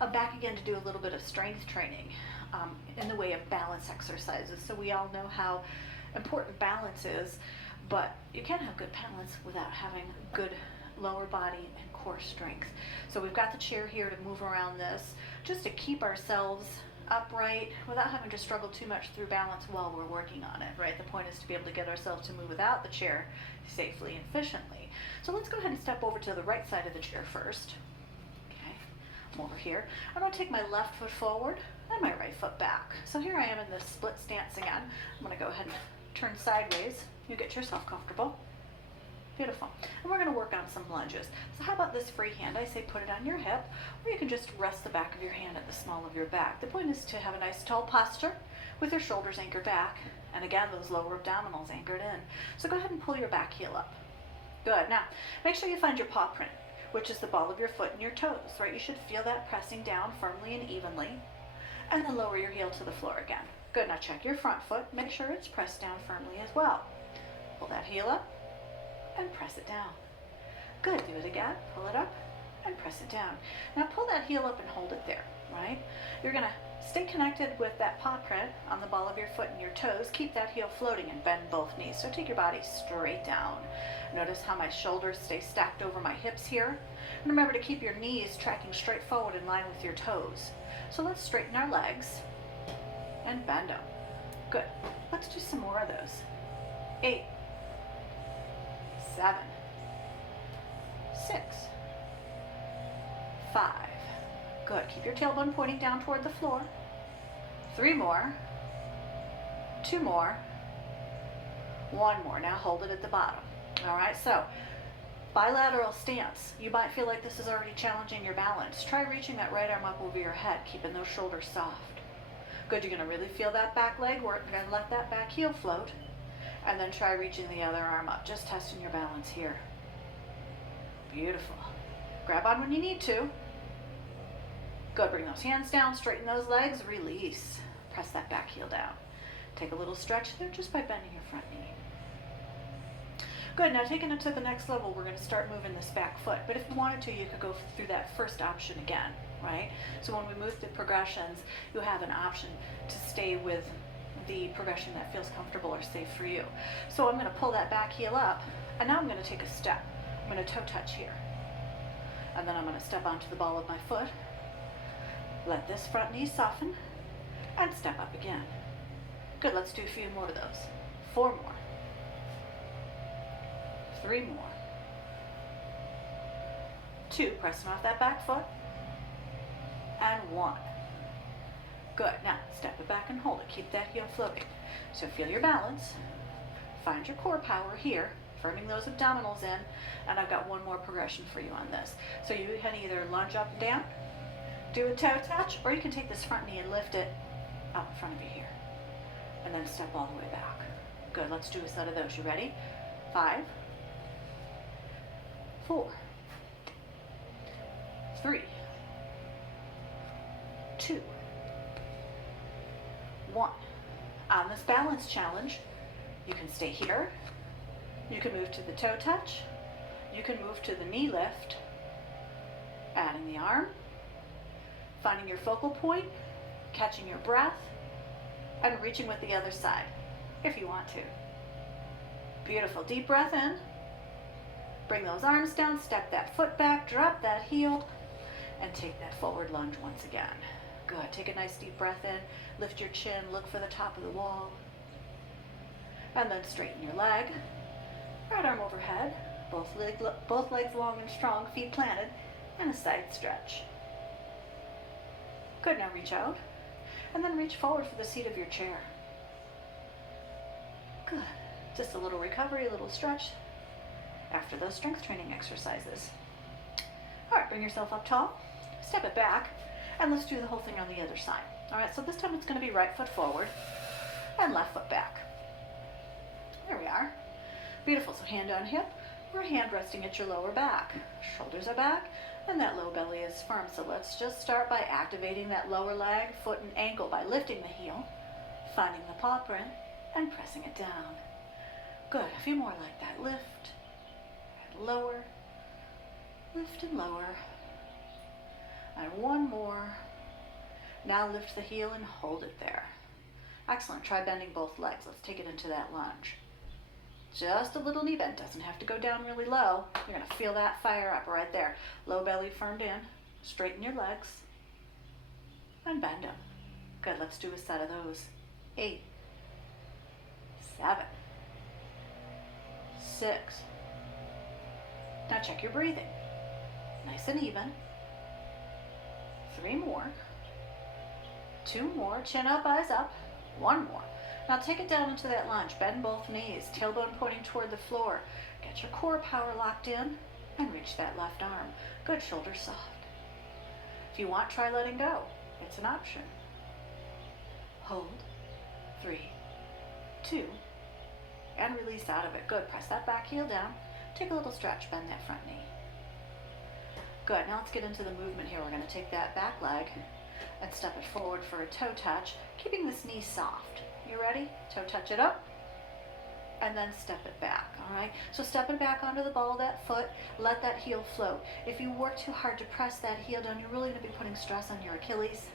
I'm back again to do a little bit of strength training in the way of balance exercises. So we all know how important balance is, but you can't have good balance without having good lower body and core strength. So we've got the chair here to move around this, just to keep ourselves upright without having to struggle too much through balance while we're working on it, right? The point is to be able to get ourselves to move without the chair safely and efficiently. So let's go ahead and step over to the right side of the chair first. Okay, I'm over here. I'm going to take my left foot forward and my right foot back. So here I am in this split stance again. I'm going to go ahead and turn sideways. You get yourself comfortable. Beautiful. And we're going to work on some lunges. So how about this free hand? I say put it on your hip, or you can just rest the back of your hand at the small of your back. The point is to have a nice tall posture with your shoulders anchored back, and again, those lower abdominals anchored in. So go ahead and pull your back heel up. Good. Now, make sure you find your paw print, which is the ball of your foot and your toes, right? You should feel that pressing down firmly and evenly, and then lower your heel to the floor again. Good. Now check your front foot. Make sure it's pressed down firmly as well. Pull that heel up and press it down. Good. Do it again. Pull it up and press it down. Now pull that heel up and hold it there, right? You're going to stay connected with that paw print on the ball of your foot and your toes. Keep that heel floating and bend both knees. So take your body straight down. Notice how my shoulders stay stacked over my hips here. And remember to keep your knees tracking straight forward in line with your toes. So let's straighten our legs and bend them. Good. Let's do some more of those. 8, 7, 6, 5. Good. Keep your tailbone pointing down toward the floor. 3 more. 2 more. 1 more. Now hold it at the bottom. All right, so bilateral stance. You might feel like this is already challenging your balance. Try reaching that right arm up over your head, keeping those shoulders soft. Good. You're going to really feel that back leg work. You're going to let that back heel float. And then try reaching the other arm up, just testing your balance here. Beautiful. Grab on when you need to. Good. Bring those hands down, straighten those legs, release. Press that back heel down. Take a little stretch there just by bending your front knee. Good. Now taking it to the next level, we're going to start moving this back foot. But if you wanted to, you could go through that first option again, right? So when we move through progressions, you have an option to stay with the progression that feels comfortable or safe for you. So I'm going to pull that back heel up, and now I'm going to take a step. I'm going to toe touch here. And then I'm going to step onto the ball of my foot. Let this front knee soften, and step up again. Good. Let's do a few more of those. 4 more. 3 more. 2, pressing off that back foot. And 1. Good. Now, step it back and hold it. Keep that heel floating. So feel your balance. Find your core power here, firming those abdominals in. And I've got one more progression for you on this. So you can either lunge up and down, do a toe touch, or you can take this front knee and lift it up in front of you here. And then step all the way back. Good. Let's do a set of those. You ready? 5, 4, 3, 2, 1. On this balance challenge, you can stay here. You can move to the toe touch. You can move to the knee lift, adding the arm, finding your focal point, catching your breath, and reaching with the other side, if you want to. Beautiful. Deep breath in. Bring those arms down, step that foot back, drop that heel, and take that forward lunge once again. Good. Take a nice deep breath in. Lift your chin. Look for the top of the wall. And then straighten your leg. Right arm overhead. Both legs long and strong. Feet planted. And a side stretch. Good. Now reach out. And then reach forward for the seat of your chair. Good. Just a little recovery, a little stretch after those strength training exercises. All right. Bring yourself up tall. Step it back. And let's do the whole thing on the other side. All right, so this time it's going to be right foot forward and left foot back. There we are. Beautiful. So hand on hip or hand resting at your lower back. Shoulders are back and that low belly is firm. So let's just start by activating that lower leg, foot, and ankle by lifting the heel, finding the paw print, and pressing it down. Good. A few more like that. Lift and lower, lift and lower. And one more. Now lift the heel and hold it there. Excellent. Try bending both legs. Let's take it into that lunge. Just a little knee bend. Doesn't have to go down really low. You're going to feel that fire up right there. Low belly firmed in. Straighten your legs. And bend them. Good. Let's do a set of those. 8, 7, 6. Now check your breathing. Nice and even. 3 more. 2 more. Chin up, eyes up. 1 more. Now take it down into that lunge. Bend both knees. Tailbone pointing toward the floor. Get your core power locked in and reach that left arm. Good. Shoulders soft. If you want, try letting go. It's an option. Hold. 3, 2, and release out of it. Good. Press that back heel down. Take a little stretch. Bend that front knee. Good. Now let's get into the movement here. We're going to take that back leg and step it forward for a toe touch, keeping this knee soft. You ready? Toe touch it up, and then step it back, all right? So step it back onto the ball of that foot, let that heel float. If you work too hard to press that heel down, you're really gonna be putting stress on your Achilles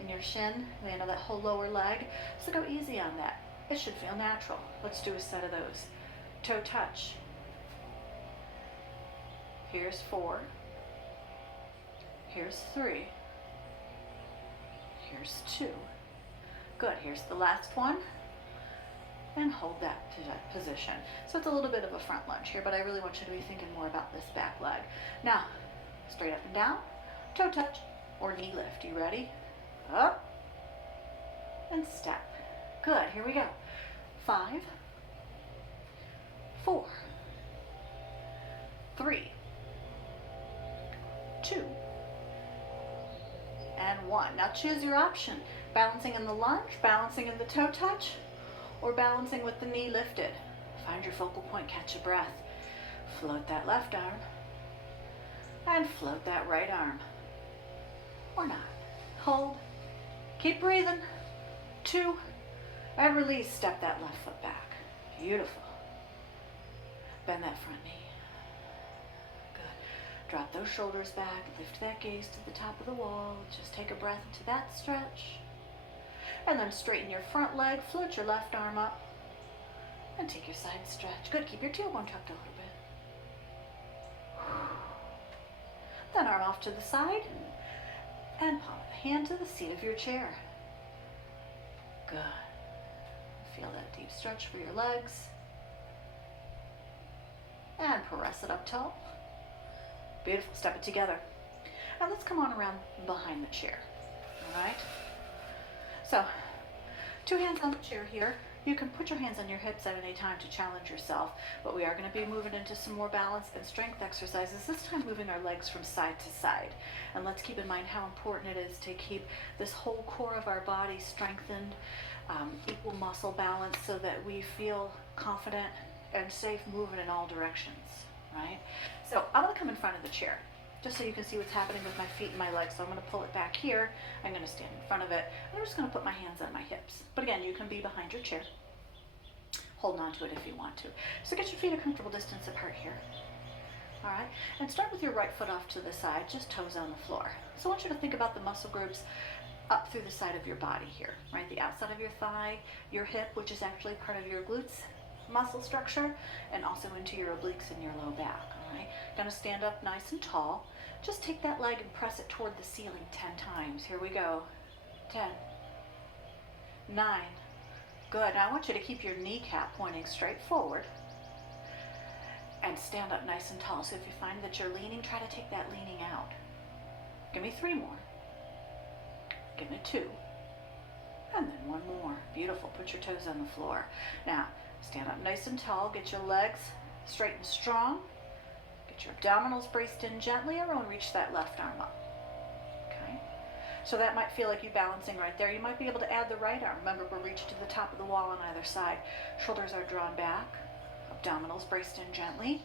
and your shin, you know, that whole lower leg. So go easy on that. It should feel natural. Let's do a set of those. Toe touch. Here's 4. Here's 3. Here's 2. Good. Here's the last one. And hold that position. So it's a little bit of a front lunge here, but I really want you to be thinking more about this back leg. Now, straight up and down, toe touch or knee lift. You ready? Up and step. Good. Here we go. 5, 4, 3, 2, and 1. Now choose your option. Balancing in the lunge, balancing in the toe touch, or balancing with the knee lifted. Find your focal point, catch your breath. Float that left arm, and float that right arm. Or not. Hold. Keep breathing. 2, and release. Step that left foot back. Beautiful. Bend that front knee. Drop those shoulders back, lift that gaze to the top of the wall. Just take a breath into that stretch. And then straighten your front leg, float your left arm up, and take your side stretch. Good, keep your tailbone tucked a little bit. Then arm off to the side, and palm of the hand to the seat of your chair. Good. Feel that deep stretch for your legs. And press it up tall. Beautiful. Step it together. Now let's come on around behind the chair. All right? So, 2 hands on the chair here. You can put your hands on your hips at any time to challenge yourself, but we are going to be moving into some more balance and strength exercises, this time moving our legs from side to side. And let's keep in mind how important it is to keep this whole core of our body strengthened, equal muscle balance, so that we feel confident and safe moving in all directions, right? So I'm going to come in front of the chair, just so you can see what's happening with my feet and my legs. So I'm going to pull it back here. I'm going to stand in front of it. I'm just going to put my hands on my hips. But again, you can be behind your chair, holding on to it if you want to. So get your feet a comfortable distance apart here. All right, and start with your right foot off to the side, just toes on the floor. So I want you to think about the muscle groups up through the side of your body here, right? The outside of your thigh, your hip, which is actually part of your glutes muscle structure, and also into your obliques and your low back. All right, gonna stand up nice and tall. Just take that leg and press it toward the ceiling 10 times. Here we go. 10, 9. Good. Now I want you to keep your kneecap pointing straight forward and stand up nice and tall. So if you find that you're leaning, try to take that leaning out. Give me 3 more. Give me 2. And then 1 more. Beautiful. Put your toes on the floor. Now, stand up nice and tall. Get your legs straight and strong. Get your abdominals braced in gently. Everyone reach that left arm up. Okay? So that might feel like you balancing right there. You might be able to add the right arm. Remember, we're reaching to the top of the wall on either side. Shoulders are drawn back. Abdominals braced in gently.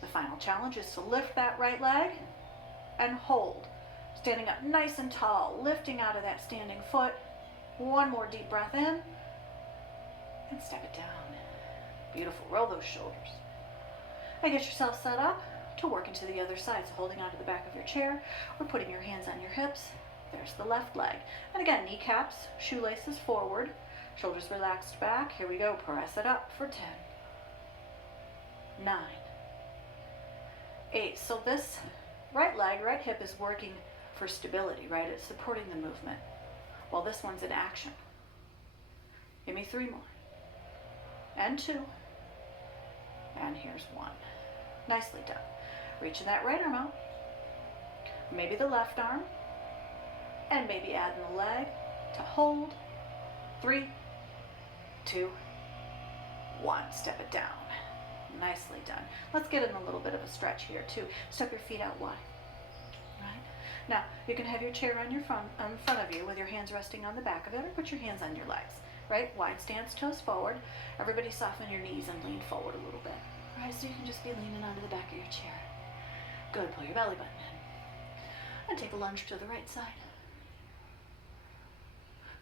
The final challenge is to lift that right leg and hold. Standing up nice and tall, lifting out of that standing foot. 1 more deep breath in and step it down. Beautiful. Roll those shoulders. Now get yourself set up. to work into the other side. So holding onto the back of your chair or putting your hands on your hips. There's the left leg. And again, kneecaps, shoelaces forward, shoulders relaxed back. Here we go. Press it up for 10, 9, 8. So this right leg, right hip is working for stability, right? It's supporting the movement while this one's in action. Give me 3 more. And 2. And here's 1. Nicely done. Reaching that right arm out. Maybe the left arm. And maybe adding the leg to hold. 3, 2, 1. Step it down. Nicely done. Let's get in a little bit of a stretch here too. Step your feet out wide. Right? Now, you can have your chair on front of you with your hands resting on the back of it, or put your hands on your legs. Right? Wide stance, toes forward. Everybody soften your knees and lean forward a little bit. Right? So you can just be leaning onto the back of your chair. Good. Pull your belly button in. And take a lunge to the right side.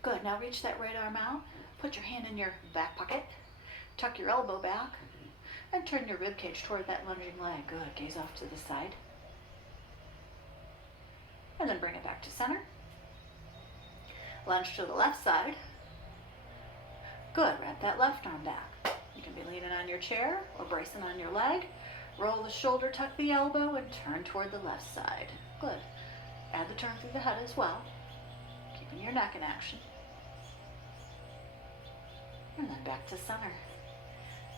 Good. Now reach that right arm out. Put your hand in your back pocket. Tuck your elbow back. And turn your rib cage toward that lunging leg. Good. Gaze off to the side. And then bring it back to center. Lunge to the left side. Good. Wrap that left arm back. You can be leaning on your chair or bracing on your leg. Roll the shoulder, tuck the elbow, and turn toward the left side. Good. Add the turn through the head as well. Keeping your neck in action. And then back to center.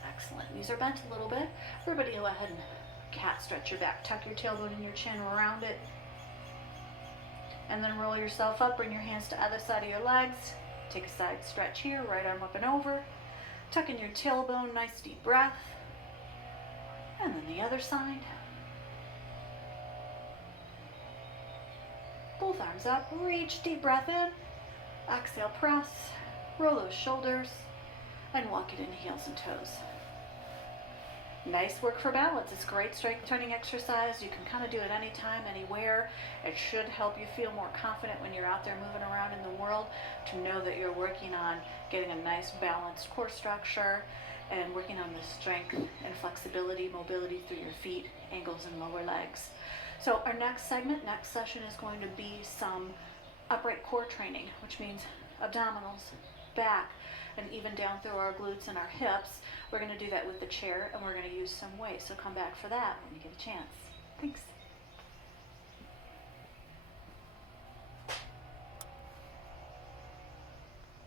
Excellent. Knees are bent a little bit. Everybody go ahead and cat stretch your back. Tuck your tailbone and your chin around it. And then roll yourself up. Bring your hands to either side of your legs. Take a side stretch here. Right arm up and over. Tuck in your tailbone. Nice deep breath. And then the other side. Both arms up. Reach. Deep breath in. Exhale. Press. Roll those shoulders. And walk it into heels and toes. Nice work for balance. It's a great strength training exercise. You can kind of do it anytime, anywhere. It should help you feel more confident when you're out there moving around in the world, to know that you're working on getting a nice balanced core structure and working on the strength and flexibility, mobility through your feet, ankles, and lower legs. So our next segment, next session is going to be some upright core training, which means abdominals, back, and even down through our glutes and our hips. We're going to do that with the chair, and we're going to use some weight. So come back for that when you get a chance. Thanks.